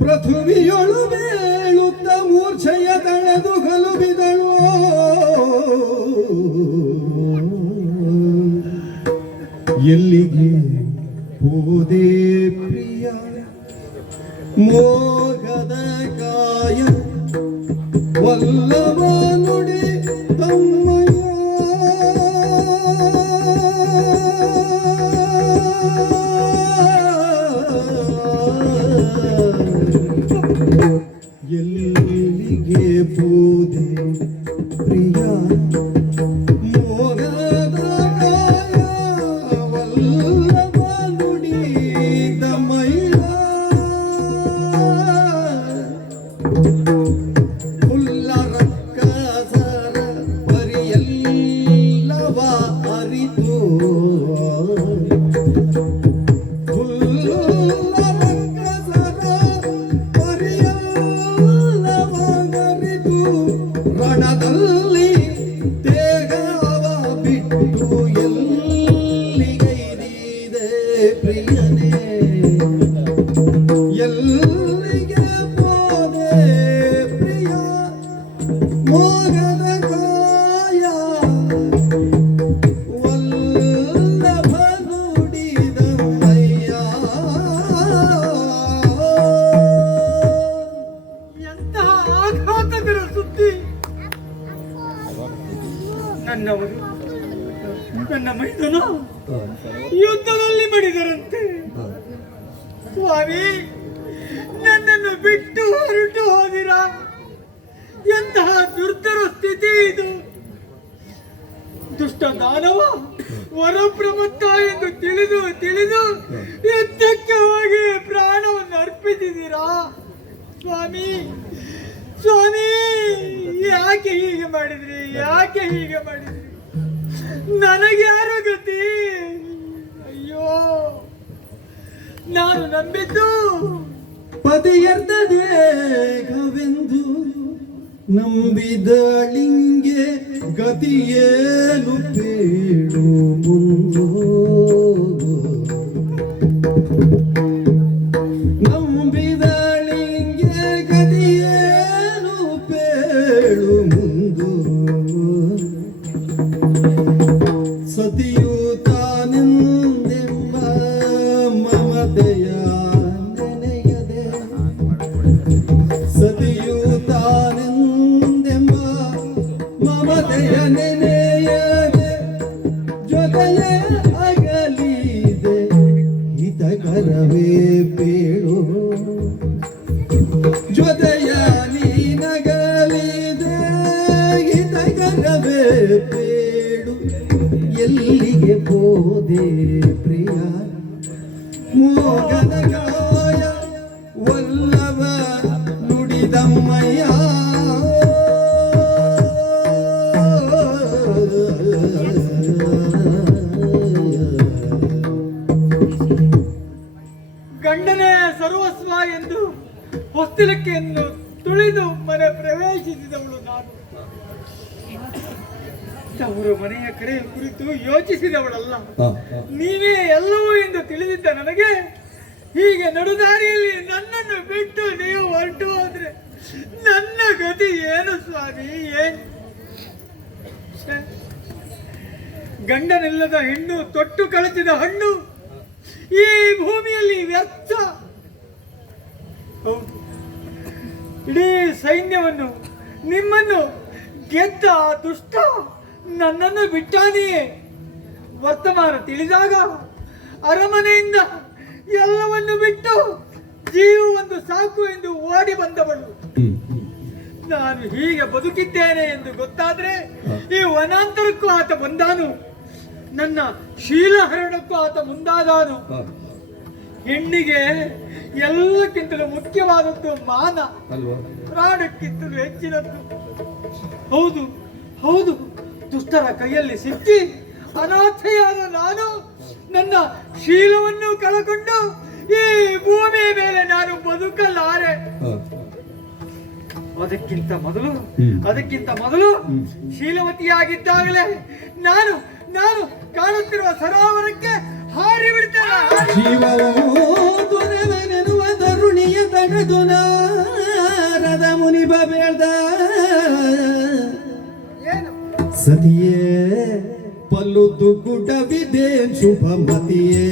ಪೃಥ್ವಿಯೊಳು ಬೇಳುತ್ತ ಮೂರ್ಛೆಯ ತಳೆದು ಕಲುಬಿದಳು. ಎಲ್ಲಿಗೆ ಹೋದೆ ಪ್ರಿಯ? ಮೋಗದ ಕಾಯ ವಲ್ಲಭ ನನ್ನವರು ನನ್ನ ಮೈದನ ಯುದ್ಧದಲ್ಲಿ ಮಡಿದರಂತೆ. ಸ್ವಾಮಿ, ನನ್ನನ್ನು ಬಿಟ್ಟು ಹೊರಟು ಹೋದಿರ? ಎಂತಹ ದುರ್ಧರ ಸ್ಥಿತಿ ಇದು? ದುಷ್ಟ ದಾನವ ವರಪ್ರಮತ್ತ ಎಂದು ತಿಳಿದು ತಿಳಿದು ಯುದ್ಧಕ್ಕೆ ಹೋಗಿ ಪ್ರಾಣವನ್ನು ಅರ್ಪಿಸಿದಿರಾ? ಸ್ವಾಮಿ ಸ್ವಾಮಿ, ಯಾಕೆ ಹೀಗೆ ಮಾಡಿದ್ರಿ? ಯಾಕೆ ಹೀಗೆ ಮಾಡಿದ್ರಿ? ನನಗೆ ಯಾರು ಗತಿ ಅಯ್ಯೋ ನಾನು ನಂಬಿದ್ದು ಪತಿಯರ್ಧ ನಂಬಿದ ನಂಬಿದಳಿಂಗೆ ಗತಿಯೇನು ಬೇಡು ಮುಂದೋ ಬೇಡು ಎಲ್ಲಿಗೆ ಹೋದೆ ಪ್ರಿಯ? ಮೋಗದ ಗಾಯ ವಲ್ಲವ ನುಡಿದಮ್ಮಯ್ಯ. ಗಂಡನೇ ಸರ್ವಸ್ವ ಎಂದು ಹೊಸ್ತಿಲಕ್ಕೆಯನ್ನು ತುಳಿದು ಮನೆ ಪ್ರವೇಶಿಸಿದವಳು ನಾನು. ತವರು ಮನೆಯ ಕಡೆ ಕುರಿತು ಯೋಚಿಸಿದವಳಲ್ಲ. ನೀವೇ ಎಲ್ಲವೂ ಎಂದು ತಿಳಿದಿದ್ದ ನನಗೆ ಹೀಗೆ ನಡುದಾರಿಯಲ್ಲಿ ನನ್ನನ್ನು ಬಿಟ್ಟು ನೀವು ಹೊರಟು ಹೋದ್ರೆ ನನ್ನ ಗತಿ ಏನು ಸ್ವಾಮಿ? ಏನ್. ಗಂಡನಿಲ್ಲದ ಹೆಣ್ಣು ತೊಟ್ಟು ಕಳಚಿದ ಹಣ್ಣು ಈ ಭೂಮಿಯಲ್ಲಿ ವ್ಯರ್ಥ. ಹೌದು. ಇಡೀ ಸೈನ್ಯವನ್ನು ನಿಮ್ಮನ್ನು ಗೆದ್ದ ದುಷ್ಟ. ನನ್ನನ್ನು ಬಿಟ್ಟಾನೆಯೇ ವರ್ತಮಾನ ತಿಳಿದಾಗ ಅರಮನೆಯಿಂದ ಎಲ್ಲವನ್ನು ಬಿಟ್ಟು ಜೀವವನ್ನು ಸಾಕು ಎಂದು ಓಡಿ ಬಂದವಳು. ನಾನು ಹೀಗೆ ಬದುಕಿದ್ದೇನೆ ಎಂದು ಗೊತ್ತಾದ್ರೆ ಈ ವನಾಂತರಕ್ಕೂ ಆತ ಬಂದಾನು. ನನ್ನ ಶೀಲಹರಣಕ್ಕೂ ಆತ ಮುಂದಾದಾನು. ಹೆಣ್ಣಿಗೆ ಎಲ್ಲಕ್ಕಿಂತಲೂ ಮುಖ್ಯವಾದದ್ದು ಮಾನ. ಅಲ್ವಾ? ಪ್ರಾಣಕ್ಕಿಂತಲೂ ಹೆಚ್ಚಿನದ್ದು. ಹೌದು ಹೌದು. ದುಷ್ಟರ ಕೈಯಲ್ಲಿ ಸಿಕ್ಕಿ ಅನಾಥೆಯಾದ ನಾನು ನನ್ನ ಶೀಲವನ್ನು ಕಳಕೊಂಡು ಈ ಭೂಮಿ ಮೇಲೆ ನಾನು ಬದುಕಲಾರೆ. ಅದಕ್ಕಿಂತ ಮೊದಲು ಅದಕ್ಕಿಂತ ಮೊದಲು ಶೀಲವತಿಯಾಗಿದ್ದಾಗಲೇ ನಾನು ನಾನು ಕಾಣುತ್ತಿರುವ ಸರೋವರಕ್ಕೆ ಹಾರಿ ಬಿಡ್ತೇನೆ ಜೀವವು ದೊರೆವನೆನುವ ತರುಣಿಯ ತಡೆದು ನಾರದ ಮುನಿಬ ಬೇಳ್ದ ಏನು సతియే పలుదుగుట విదే శుభమతియే.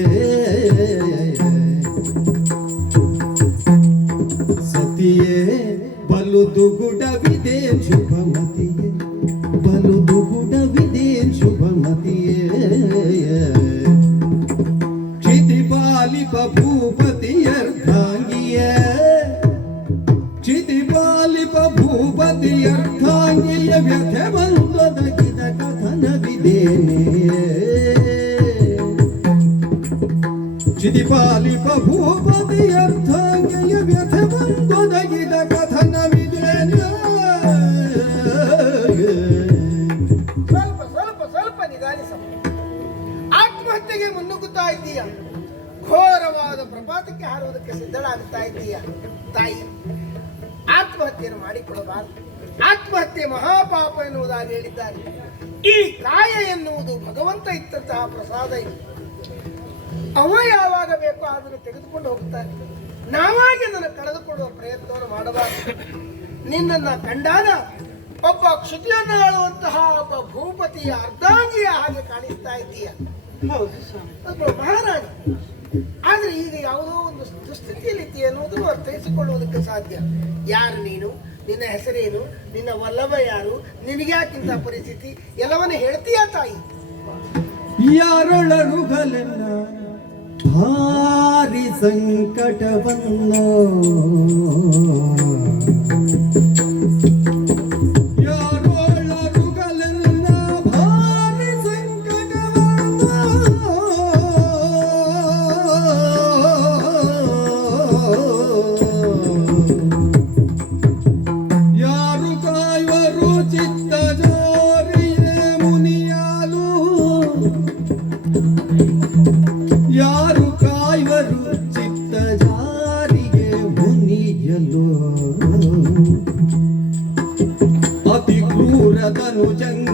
ಪಾಲಿಪ ಭೂಪತಿಯರ್ಧಾಂಗಿಯ ವ್ಯಥೆ ಬಂದೊದಗಿದ ಕಥನವಿದೇನೆ ಸ್ವಲ್ಪ ಸ್ವಲ್ಪ ಸ್ವಲ್ಪ ನಿಧಾನಿಸಬಹುದು ಆತ್ಮಹತ್ಯೆಗೆ ಮುನ್ನುಗ್ಗುತ್ತಾ ಇದ್ದೀಯ? ಘೋರವಾದ ಪ್ರಪಾತಕ್ಕೆ ಹಾರುವುದಕ್ಕೆ ಸಿದ್ಧಳಾಗುತ್ತಾ ಇದ್ದೀಯ? ತಾಯಿ ಮಾಡಿಕೊಳ್ಳಬಾರದು ಆತ್ಮಹತ್ಯೆ ಮಹಾಪಾಪ ಎನ್ನುವುದಾಗಿ ಹೇಳಿದ್ದಾರೆ. ಈ ಕಾಯ ಎನ್ನುವುದು ಭಗವಂತ ಇತ್ತಂತಹ ಪ್ರಸಾದ ಇದು. ಅವ ಯಾವಾಗ ಬೇಕೋ ಅದನ್ನು ತೆಗೆದುಕೊಂಡು ಹೋಗ್ತಾರೆ ನಾವಾಗಿ ಅದನ್ನು ಕಳೆದುಕೊಳ್ಳುವ ಪ್ರಯತ್ನವನ್ನು ಮಾಡಬಾರದು. ನಿನ್ನನ್ನು ಕಂಡಾಗ ಒಬ್ಬ ಕ್ಷುತಿಯನ್ನು ಆಳುವಂತಹ ಒಬ್ಬ ಭೂಪತಿಯ ಅರ್ಧಾಂಗಿಯ ಹಾಗೆ ಕಾಣಿಸ್ತಾ ಇದ್ದೀಯ. ಒಬ್ಬ ಮಹಾರಾಣಿ. ಆದ್ರೆ ಈಗ ಯಾವುದೋ ಒಂದು ದುಸ್ಥಿತಿಯಲ್ಲಿ ಇದೆಯಾ ಅನ್ನೋದನ್ನು ಅರ್ಥೈಸಿಕೊಳ್ಳುವುದಕ್ಕೆ ಸಾಧ್ಯ. ಯಾರು ನೀನು? ನಿನ್ನ ಹೆಸರೇನು ನಿನ್ನ ವಲ್ಲಭ ಯಾರು? ನಿನಗ್ಯಾಕಿಂತ ಪರಿಸ್ಥಿತಿ? ಎಲ್ಲವನ್ನ ಹೇಳ್ತೀಯ ತಾಯಿ? ಯಾರೊಳರುಗಲೆಲ್ಲ ಭಾರಿ ಸಂಕಟವನ್ನು 我。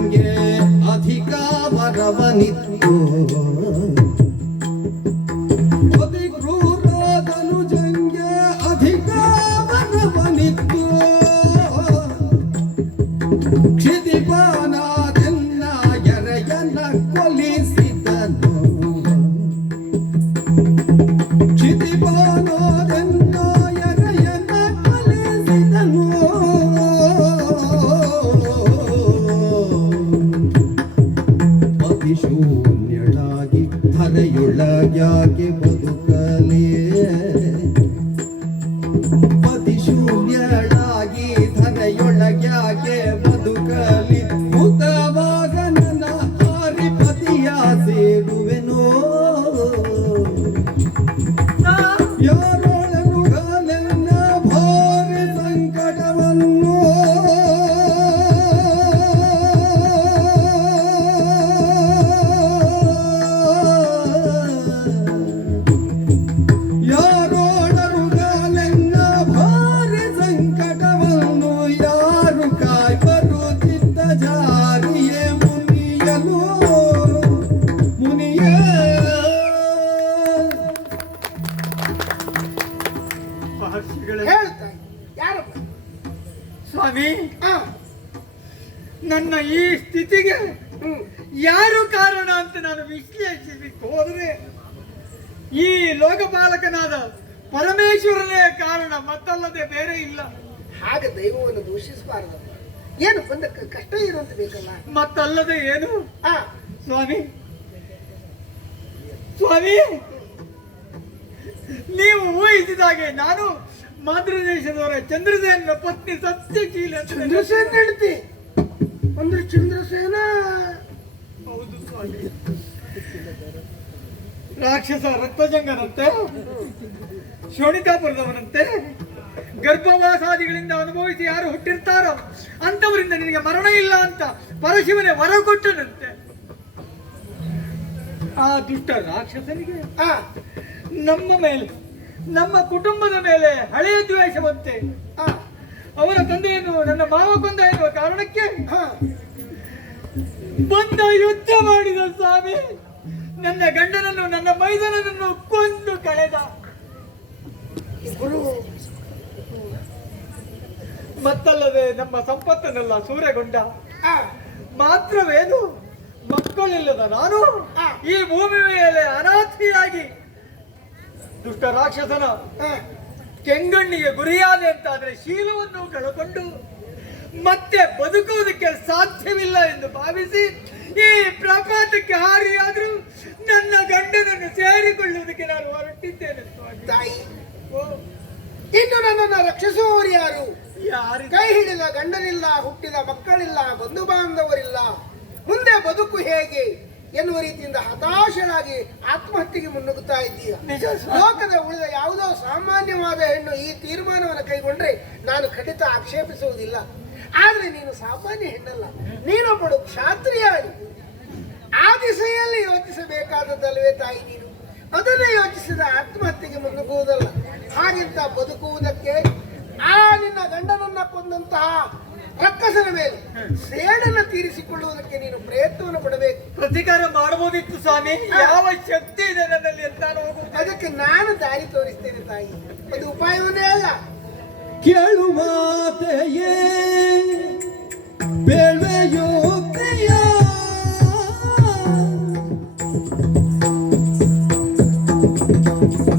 ಈ ಸ್ಥಿತಿಗೆ ಯಾರು ಕಾರಣ ಅಂತ ನಾನು ವಿಶ್ಲೇಷಿಸಲಿಕ್ಕೆ ಹೋದರೆ ಈ ಲೋಕಪಾಲಕನಾದ ಪರಮೇಶ್ವರನೇ ಕಾರಣ ಮತ್ತಲ್ಲದೆ ಬೇರೆ ಇಲ್ಲ. ಹಾಗೆ ದೈವವನ್ನು ದೂಷಿಸಬಾರದು. ಏನು ಬಂದ ಕಷ್ಟ ಇರುವಂತ ಬೇಕಲ್ಲ? ಮತ್ತಲ್ಲದೆ ಏನು? ಆ. ಸ್ವಾಮಿ. ಸ್ವಾಮಿ. ನೀವು ಊಹಿಸಿದಾಗೆ ನಾನು ಮಾತೃದೇಶದವರ. ಚಂದ್ರಸೇನ ಪತ್ನಿ ಸತ್ಯಶೀಲ ಅಂತ ಚಂದ್ರಸೇನ ಹೆಂಡತಿ ಅಂದ್ರೆ ಚಂದ್ರಸೇನ? ಹೌದು ಸ್ವಾಮಿ. ರಾಕ್ಷಸ ರಕ್ತಜಂಗನಂತೆ ಶೋಣಿತಾಪುರದವನಂತೆ, ಗರ್ಭವಾಸಾದಿಗಳಿಂದ ಅನುಭವಿಸಿ ಯಾರು ಹುಟ್ಟಿರ್ತಾರೋ ಅಂತವರಿಂದ ನಿನಗೆ ಮರಣ ಇಲ್ಲ ಅಂತ ಪರಶಿವನೇ ವರ ಕೊಟ್ಟನಂತೆ ಆ ದುಷ್ಟ ರಾಕ್ಷಸನಿಗೆ ಆ, ನಮ್ಮ ಮೇಲೆ, ನಮ್ಮ ಕುಟುಂಬದ ಮೇಲೆ ಹಳೆಯ ದ್ವೇಷವಂತೆ, ಆ ಅವರ ತಂದೆಯನ್ನು ನನ್ನ ಮಾವ ಕೊಂದ ಎನ್ನುವ ಕಾರಣಕ್ಕೆ ಬಂದ ಯುದ್ಧ ಮಾಡಿದ ಸ್ವಾಮಿ ನನ್ನ ಗಂಡನನ್ನು ನನ್ನ ಮೈದನನ್ನು ಕೊಂದು ಕಳೆದ. ಗುರು. ಮತ್ತಲ್ಲದೆ ನಮ್ಮ ಸಂಪತ್ತನ್ನೆಲ್ಲ ಸೂರ್ಯಗೊಂಡ ಮಾತ್ರವೇನು ಮಕ್ಕಳಿಲ್ಲದ ನಾನು ಈ ಭೂಮಿ ಮೇಲೆ ಅನಾಥಿಯಾಗಿ ದುಷ್ಟ ರಾಕ್ಷಸನ ಕೆಂಗಣ್ಣಿಗೆ ಗುರಿಯಾದೆ ಅಂತಾದರೆ ಶೀಲವನ್ನು ಕಳಕೊಂಡು ಮತ್ತೆ ಬದುಕುವುದಕ್ಕೆ ಸಾಧ್ಯವಿಲ್ಲ ಎಂದು ಭಾವಿಸಿ ಈ ಪ್ರಪಾತಕ್ಕೆ ಹಾರಿಯಾದರೂ ನನ್ನ ಗಂಡನನ್ನು ಸೇರಿಕೊಳ್ಳುವುದಕ್ಕೆ ನಾನು ಹೊರಟಿದ್ದೇನೆ. ತಾಯಿ ಇನ್ನು ನನ್ನನ್ನು ರಕ್ಷಿಸುವವರು ಯಾರು? ಯಾರು? ಕೈ ಹಿಡಿದ ಗಂಡನಿಲ್ಲ ಹುಟ್ಟಿದ ಮಕ್ಕಳಿಲ್ಲ ಬಂಧು ಬಾಂಧವರಿಲ್ಲ ಮುಂದೆ ಬದುಕು ಹೇಗೆ? ಎನ್ನುವ ರೀತಿಯಿಂದ ಹತಾಶರಾಗಿ ಆತ್ಮಹತ್ಯೆಗೆ ಮುನ್ನುಗ್ಗುತ್ತಾ ಇದ್ದೀಯ. ಲೋಕದ ಉಳಿದ ಯಾವುದೋ ಸಾಮಾನ್ಯವಾದ ಹೆಣ್ಣು ಈ ತೀರ್ಮಾನವನ್ನು ಕೈಗೊಂಡ್ರೆ ನಾನು ಖಂಡಿತ ಆಕ್ಷೇಪಿಸುವುದಿಲ್ಲ. ಆದರೆ ನೀನು ಸಾಮಾನ್ಯ ಹೆಣ್ಣಲ್ಲ. ನೀನೊಬ್ಬಳು ಕ್ಷಾತ್ರಿಯ ಆ ದಿಸೆಯಲ್ಲಿ ಯೋಚಿಸಬೇಕಾದದ್ದಲ್ವೇ ತಾಯಿ ನೀನು. ಅದನ್ನೇ ಯೋಚಿಸಿದ ಆತ್ಮಹತ್ಯೆಗೆ ಮುನ್ನುಗ್ಗುವುದಲ್ಲ. ಹಾಗಿಂತ ಬದುಕುವುದಕ್ಕೆ ಆ ನಿನ್ನ ಗಂಡನನ್ನ ಕೊಂದಂತಹ ರಕ್ಕಸನ ಮೇಲೆ ಸೇಡನ್ನು ತೀರಿಸಿಕೊಳ್ಳುವುದಕ್ಕೆ ನೀನು ಪ್ರಯತ್ನವನ್ನು ಪಡಬೇಕು. ಪ್ರತಿಕಾರ ಮಾಡಬಹುದಿತ್ತು ಸ್ವಾಮಿ. ಯಾವ ಶಕ್ತಿ ಇದೆ ನನ್ನಲ್ಲಿ ಅಂತ ಹೋಗುವುದು ಅದಕ್ಕೆ ನಾನು ದಾರಿ ತೋರಿಸ್ತೇನೆ ತಾಯಿ. ಅದು ಉಪಾಯವನ್ನೇ ಅಲ್ಲ. ಕೇಳು ಮಾತೆಯೇ ಬೇಳ್ವೆಯೋಗ್ತೆಯ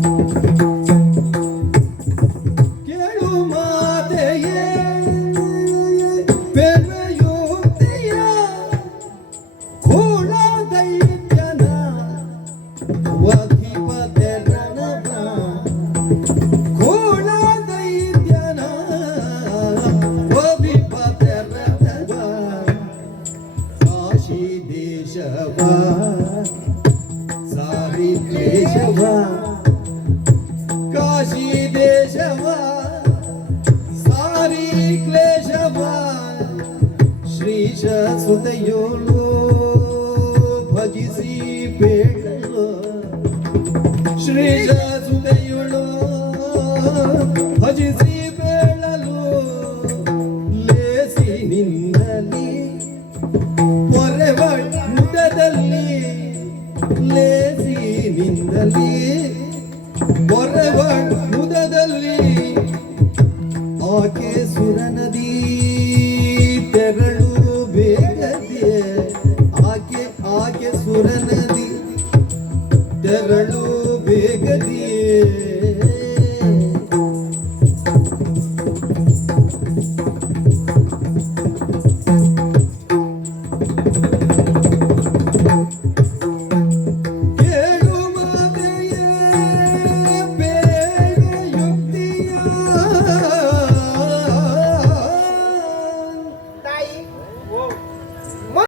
ಕೇಳು ಕಾಶಿ ದೇಶವ ಸಾರಿ ಕ್ಲೇಶವ ಕಾಶಿ ದೇಶವ ಸಾರಿ ಕ್ಲೇಶವ ಶ್ರೀಶ ಸುದಯೋಳು ಭಜಿಸಿ ಬೇಡಲು. Shrisha ಭಜಿಸಿ A deal.